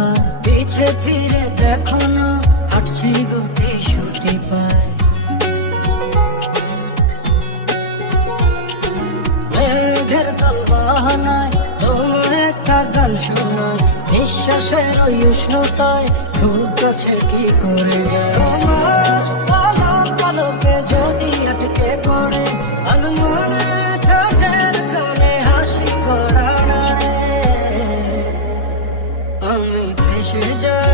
খায়, পিছে ফিরে দেখো না, হাঁটছি গুটি সুটি পায়। মেঘের দল বাহানায় তোমার একটা গান শোনায়, নিঃশ্বাসের ওই উষ্ণতায় খুব কাছে কি করে যায়। তোমার পালক পালকে যদি আটকে পড়ে আনমনে ঠোঁটের কোণে হাসি করা নাড়ে, আমি ভেসে যাই